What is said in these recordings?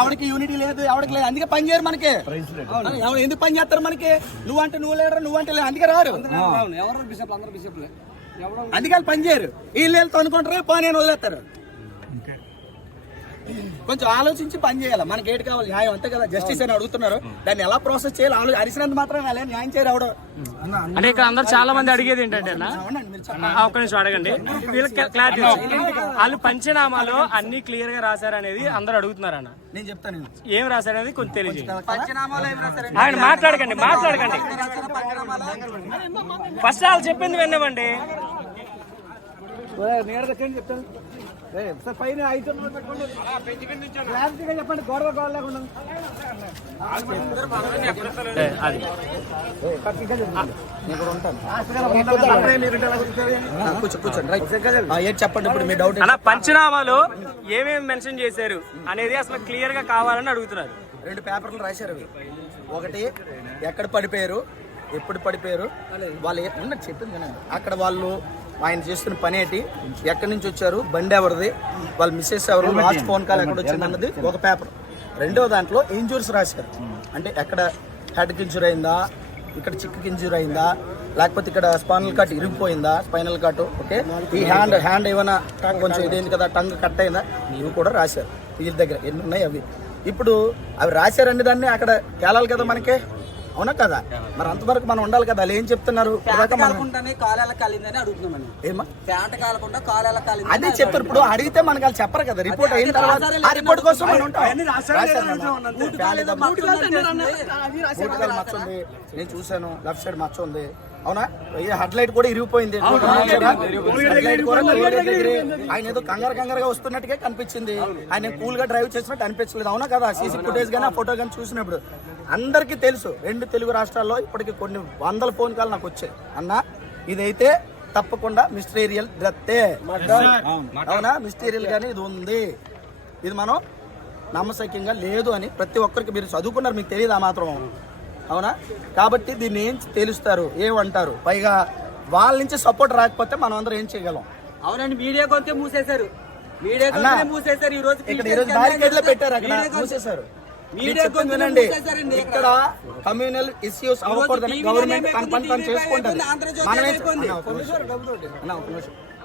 ఎవరికి యూనిటీ లేదు ఎవరికి లేదు. అందుకే పని చేయరు మనకి. ఎవరు ఎందుకు పని చేస్తారు మనకి? నువ్వంటే నువ్వు లేడరు నువ్వంటే లేదు అందుకే రారు. ఎవరు బిషప్ అందరూ బిషప్లే. అందుకే పని చేయరు. వీళ్ళు వెళ్తూ అనుకుంటారు పని వదిలేస్తారు. కొంచెం ఆలోచించి పని చేయాలి. మనకి ఏంటి కావాలి న్యాయం అంతే కదా? జస్టిస్ అని అడుగుతున్నారు. దాన్ని ఎలా ప్రాసెస్ చేయాలి? ఆలో అరిసినంత మాత్రం అలా న్యాయం అవడం అంటే ఇక్కడ అందరు చాలా మంది అడిగేది ఏంటంటే ఒక్క నిమిషం అడగండి. వీళ్ళకి క్లారిటీ వాళ్ళు పంచనామాలో అన్ని క్లియర్గా రాశారు అనేది అందరు అడుగుతున్నారు అన్న. నేను చెప్తాను ఏం రాశారు అనేది కొంచెం రాశారండి? ఆయన మాట్లాడకండి మాట్లాడకండి. ఫస్ట్ వాళ్ళు చెప్పింది విన్నవండి నేరుగా చేయండి చెప్తాను. పైన. క్లారిటీగా చెప్పండి గొడవ గొడవ లేకుండా. చెప్పండి. ఇప్పుడు మీ డౌట్ అన్న పంచనామాలో ఏమేమి మెన్షన్ చేశారు అనేది అసలు క్లియర్గా కావాలని అడుగుతున్నారు. రెండు పేపర్లు రాశారు అవి ఒకటి ఎక్కడ పడిపోయారు ఎప్పుడు పడిపోయారు? వాళ్ళు ఉన్నది చెప్పింది అక్కడ వాళ్ళు ఆయన చేస్తున్న పని ఏంటి? ఎక్కడి నుంచి వచ్చారు? బండి ఎవరిది? వాళ్ళ మిస్సెస్ ఎవరు లాస్ట్ ఫోన్ కాల్ ఎక్కడ వచ్చింది అన్నది ఒక పేపర్ రెండో దాంట్లో ఇంజూరీస్ రాశారు. అంటే ఎక్కడ హెడ్కి ఇంజూర్ అయిందా? ఇక్కడ చిక్కు ఇంజూర్ అయిందా? లేకపోతే ఇక్కడ స్పైనల్ కట్ ఇరిగిపోయిందా? స్పైనల్ కట్ ఓకే ఈ హ్యాండ్ హ్యాండ్ ఏమైనా కొంచెం ఇదేంది కదా టంగ్ కట్ అయిందా? ఇవి కూడా రాశారు. వీళ్ళ దగ్గర ఎన్ని ఉన్నాయి అవి? ఇప్పుడు అవి రాశారండి దాన్ని అక్కడ తేలాలి కదా మనకి? అవునా కదా? మరి అంతవరకు మనం ఉండాలి కదా వాళ్ళు ఏం చెప్తున్నారు? ఇప్పటిదాకా మనం కాలకుండానే కాలేల కాలిందని అడుగుతున్నామని ఏమా ప్యాంట కాలకుండా కాలేల కాలింది అదే చెప్తారు ఇప్పుడు అడిగితే మనకి వాళ్ళు చెప్పరు కదా రిపోర్ట్ అయిన తర్వాత ఆ రిపోర్ట్ కోసం మనం ఉంటాం. నేను చూశాను లెఫ్ట్ సైడ్ మచ్చ ఉంది. అవునా? ఈ హెడ్ లైట్ కూడా ఇరిగిపోయింది. హెడ్ లైట్ కూడా క్లియర్ దగ్గర. ఆయన ఏదో కంగారు కంగారుగా వస్తున్నట్టుగా కనిపించింది. ఆయన కూల్గా డ్రైవ్ చేసినట్టు అనిపించలేదు అవునా కదా? సీసీ ఫుటేజ్ కానీ ఆ ఫోటో కానీ చూసినప్పుడు. అందరికీ తెలుసు. రెండు తెలుగు రాష్ట్రాల్లో ఇప్పటికి కొన్ని వందల ఫోన్ కాల్ నాకు వచ్చాయి. అన్న ఇదైతే తప్పకుండా మిస్టీరియల్ డెత్తే అవునా? మిస్టీరియల్ గానీ ఇది ఉంది. ఇది మనం నమ్మశక్యంగా లేదు అని ప్రతి ఒక్కరికి మీరు చదువుకున్నారు మీకు తెలియదు ఆ మాత్రం. అవునా? కాబట్టి దీన్ని ఏం తెలుస్తారు? ఏమంటారు? పైగా వాళ్ళ నుంచి సపోర్ట్ రాకపోతే మనం అందరం ఏం చేయగలం? అవునండి మీడియా కొంతే మూసేశారు. మీడియా మూసేశారు. ఈ రోజు పెట్టారు అక్కడ. మూసేశారు. ఇక్కడ కమ్యూనల్ ఇష్యూస్ అవ్వకూడదని గవర్నమెంట్ పని టీవీ చేసుకుంటది. మనమే?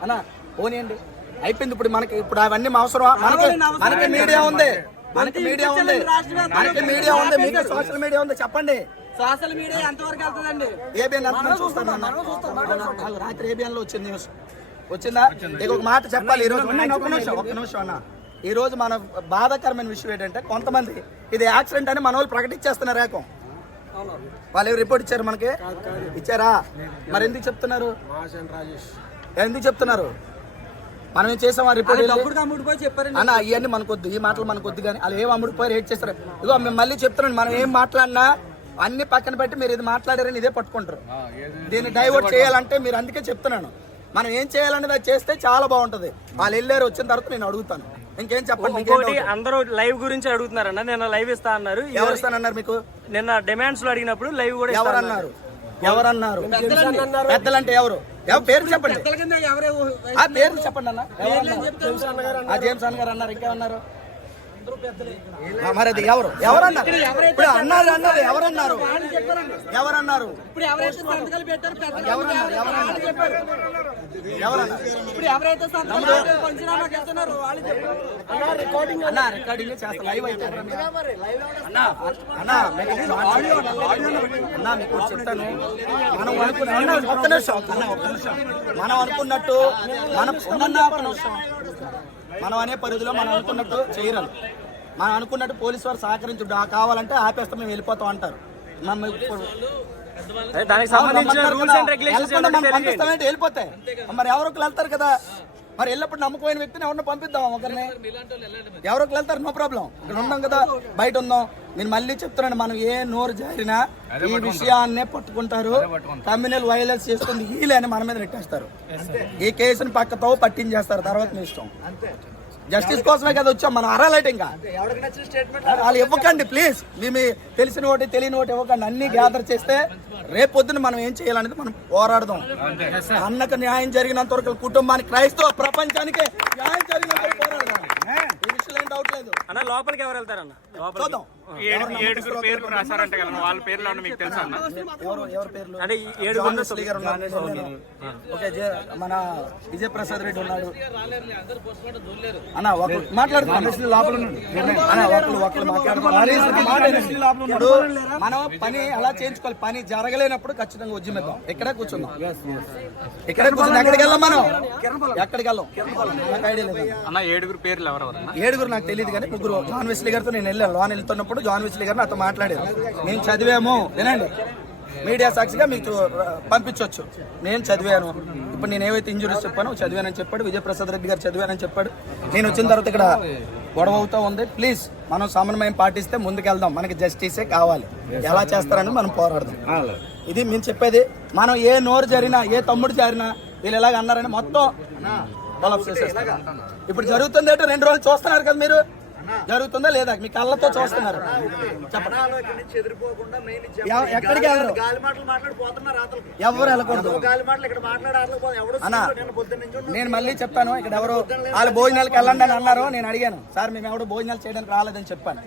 అన్న, పోనీయండి. అయిపోయింది ఇప్పుడు మనకి ఇప్పుడు అవన్నీ అవసరం మనకి మనకి. మీడియా ఉంది. మనకి మీడియా ఉంది. మనకి మీడియా ఉంది. మీకు. సోషల్ మీడియా ఉంది. చెప్పండి. సోషల్ మీడియా ఎంతవరకు వెళ్తుందండి? ఏబిఎన్ చూస్తాను రాత్రి ఏబిఎన్లో వచ్చింది న్యూస్. వచ్చిందా? ఇక ఒక మాట చెప్పాలి ఈ రోజు ఉండండి, ఒక్క నిమిషం. ఒక్క నిమిషం అన్న. ఈ రోజు మన బాధాకరమైన విషయం ఏంటంటే కొంతమంది ఇది యాక్సిడెంట్ అని మన వాళ్ళు ప్రకటించేస్తున్నారు ఏకం. వాళ్ళు రిపోర్ట్ ఇచ్చారు మనకి? ఇచ్చారా? మరి ఎందుకు చెప్తున్నారు? ఎందుకు చెప్తున్నారు? మనం ఏం చేసాం? ఆ రిపోర్ట్ అమ్ముడిపోయి అన్న ఇవన్నీ మనకొద్దు. ఈ మాటలు మనకొద్దు కానీ వాళ్ళు ఏం అమ్ముడిపోయారు ఏం చేస్తారు? ఇగో మేము మళ్ళీ చెప్తున్నాను మనం ఏం మాట్లాడినా అన్ని పక్కన పెట్టి మీరు ఇది మాట్లాడారని ఇదే పట్టుకుంటారు. దీన్ని డైవర్ట్ చేయాలంటే మీరు అందుకే చెప్తున్నాను. మనం ఏం చేయాలనేది అది చేస్తే చాలా బాగుంటది. వాళ్ళు వెళ్ళారు వచ్చిన తర్వాత నేను అడుగుతాను. ఇంకేం చెప్పండి ఇంకేం ఇంకోటి? అందరూ లైవ్ గురించి అడుగుతున్నారన్న నిన్న లైవ్ ఇస్తా అన్నారు. ఎవరు ఇస్తానన్నారు మీకు? నిన్న డిమాండ్స్లో అడిగినప్పుడు లైవ్ కూడా అన్నారు. ఎవరన్నారు? ఎవరన్నారు పెద్దలంటే ఎవరు? ఎవరు పేరు చెప్పండి. పెద్దల ఎవరే ఆ పేర్లు చెప్పండి అన్న. జేమ్స్ అన్న గారు అన్నారు ఇంకేమన్నారు? మరి అది ఎవరు? ఎవరన్నారు? ఇప్పుడు అన్నారు అన్నారు ఎవరన్నారు? ఎవరన్నారు? ఇప్పుడు ఎవరైతే సంతకాలు పెట్టారు పెద్దలు ఎవరన్నారు? ఎవరన్నారు? ఎవరన్నారు? ఇప్పుడు ఎవరైతే సంతకాలు పెట్టారు పంచనామాకి వెళ్తున్నారు వాళ్ళు చెప్పారు. అన్న రికార్డింగ్ చేస్తా లైవ్ అయితే. అన్న అన్న మీకు అన్న చెప్తాను. మనం అనుకున్న అన్న, ఒక్క నిమిషం. అన్న ఒక్క నిమిషం. మనం అనుకున్నట్టు మనం ఉందన్న ఒక్క నిమిషం. మనం అనే పరిధిలో మనం అనుకున్నట్టు చేయరు మనం అనుకున్నట్టు పోలీసు వారు సహకరించు ఆ కావాలంటే ఆపేస్తాం మేము వెళ్ళిపోతాం అంటారు. మనం దానికి సంబంధించిన రూల్స్ అండ్ రెగ్యులేషన్స్ వెళ్ళిపోతాయి. మరి ఎవరో ఒకరు వెళ్తారు కదా. మరి వెళ్ళినప్పుడు నమ్మకమైన వ్యక్తిని ఎవరిని పంపిద్దాం ఒకరిని. ఎవరో ఒకరు వెళ్తారు నో ప్రాబ్లం. ఇక్కడ ఉన్నాం కదా బయట ఉందాం నేను మళ్ళీ చెప్తున్నాను మనం ఏ నోరు జారినా ఈ విషయాన్నే పట్టుకుంటారు. కమ్యూనల్ వైలెన్స్ చేస్తుంది వీలే అని మన మీద నెట్టేస్తారు. ఈ కేసుని పక్కతో పట్టించేస్తారు తర్వాత మీ ఇష్టం. జస్టిస్ కోసమే కదా వచ్చాం మనం అరాలైట్ ఇంకా. వాళ్ళు ఇవ్వకండి ప్లీజ్ మీ మీ తెలిసిన ఒకటి తెలియని ఒకటి ఇవ్వకండి. అన్ని గ్యాదర్ చేస్తే రేపొద్దున మనం ఏం చేయాలనేది మనం పోరాడదాం. అన్నకు న్యాయం జరిగినంత వరకు కుటుంబానికి క్రైస్తవ ప్రపంచానికి న్యాయం జరిగినంత వరకు పోరాడదాం. ఈ విషయంలో డౌట్ లేదు. అన్న లోపలికి ఎవరు వెళ్తారన్న? లోపలికి చూద్దాం. ఏడుగురు పేర్లు రాశారంట కదా వాళ్ళ పేర్లు మీకు తెలుసా అంటే ఓకే మన విజయ్ ప్రసాద్ రెడ్డి ఉన్నాడు. అన్న ఒకరు మాట్లాడుతున్నాను లోపల ఇప్పుడు మనం పని అలా చేయించుకోవాలి? పని జరగలేనప్పుడు ఖచ్చితంగా ఉద్యమిద్దాం ఇక్కడే కూర్చుందాం? ఇక్కడే కూర్చుందాం? ఎక్కడికి వెళ్ళాం మనం? ఎక్కడికి వెళ్ళాం? నాకు ఐడియా లేదు. అన్న ఏడుగురు పేర్లు ఎవరెవరన్నా ఏడుగురు నాకు తెలియదు కానీ ముగ్గురు. జాన్ వెస్లీ గారితో నేను వెళ్ళాను. లోన్ వెళ్తున్నప్పుడు జాన్ విస్లీ గారు నాతో మాట్లాడారు. మేము చదివాము. వినండి. మీడియా సాక్షిగా మీకు పంపించవచ్చు నేను చదివాను. ఇప్పుడు నేను ఏవైతే ఇంజురీస్ చెప్పానో చదివానని చెప్పాడు. విజయప్రసాద్ రెడ్డి గారు చదివానని చెప్పాడు. నేను వచ్చిన తర్వాత ఇక్కడ గొడవ అవుతూ ఉంది. ప్లీజ్ మనం సమన్వయం పాటిస్తే ముందుకెళ్దాం. మనకి జస్టిసే కావాలి. ఎలా చేస్తారని మనం పోరాడదాం. ఇది మేము చెప్పేది మనం ఏ నోరు జరిగినా ఏ తమ్ముడు జారినా వీళ్ళు ఎలాగ అన్నారని మొత్తం ఇప్పుడు జరుగుతుంది అంటే రెండు రోజులు చూస్తున్నారు కదా మీరు. జరుగుతుందా లేదా మీ కళ్ళతో చూస్తున్నారు ఎక్కడికి వెళ్ళరు ఎవరు వెళ్ళకూడదు. నేను మళ్ళీ చెప్పాను ఇక్కడ ఎవరు వాళ్ళు భోజనాలకు వెళ్ళండి అని అన్నారు నేను అడిగాను సార్ మేము ఎవరు భోజనాలు చేయడానికి రాలేదని చెప్పాను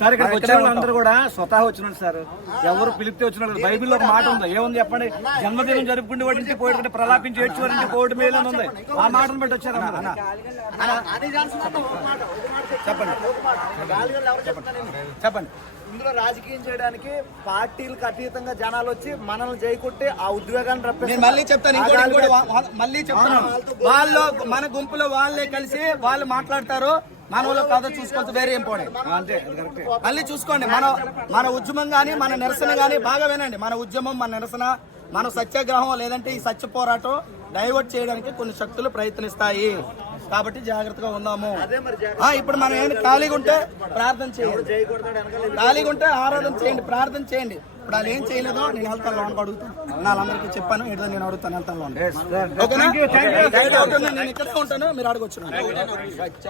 సార్ ఇక్కడ వచ్చిన వాళ్ళందరూ కూడా స్వతహా వచ్చినారు సార్ ఎవరు పిలిపితే వచ్చినారు బైబిల్లో ఒక మాట ఉంది ఏముంది చెప్పండి జన్మదినం జరుపుకుంటే వాటి ఇంటికి పోయి ప్రలాపించి మేలు అని ఉంది ఆ మాటను బట్టి వచ్చారు చెప్పండి. చెప్తాను. చెప్పండి. ఇందులో రాజకీయం చేయడానికి పార్టీలకు అతీతంగా జనాలు వచ్చి మనల్ని జైకొట్టి ఆ ఉద్వేగాన్ని నేను రప్పిస్తారు. మళ్ళీ చెప్తాను ఇంకోటి ఇంకోటి వా- మళ్ళీ చెప్తున్నాను వాళ్ళు మన గుంపులో వాళ్ళే కలిసి వాళ్ళు మాట్లాడతారు. మన వాళ్ళు కాదో చూసుకోవచ్చు వెరీ ఇంపార్టెంట్ అంతే అది కరెక్ట్ మళ్ళీ చూసుకోండి మన మన ఉద్యమం కానీ మన నిరసన కానీ బాగా వినండి. మన ఉద్యమం మన నిరసన మన సత్యాగ్రహం లేదంటే ఈ సత్య పోరాటం డైవర్ట్ చేయడానికి కొన్ని శక్తులు ప్రయత్నిస్తాయి. కాబట్టి జాగ్రత్తగా ఉందాము. ఆ, ఇప్పుడు మనం ఏంటి ఖాళీగా ఉంటే ప్రార్థన చేయండి. ఖాళీగా ఉంటే ఆరాధన చేయండి ప్రార్థన చేయండి. ఇప్పుడు వాళ్ళు ఏం చేయలేదో నేను వెళ్తాను లోన్ అడుగుతాను వాళ్ళందరికీ చెప్పాను ఏదో నేను అడుగుతాను వెళ్తాను లోన్ ఓకేనా? ఉన్నా నేను ఇక్కడే ఉంటాను మీరు అడగొచ్చు.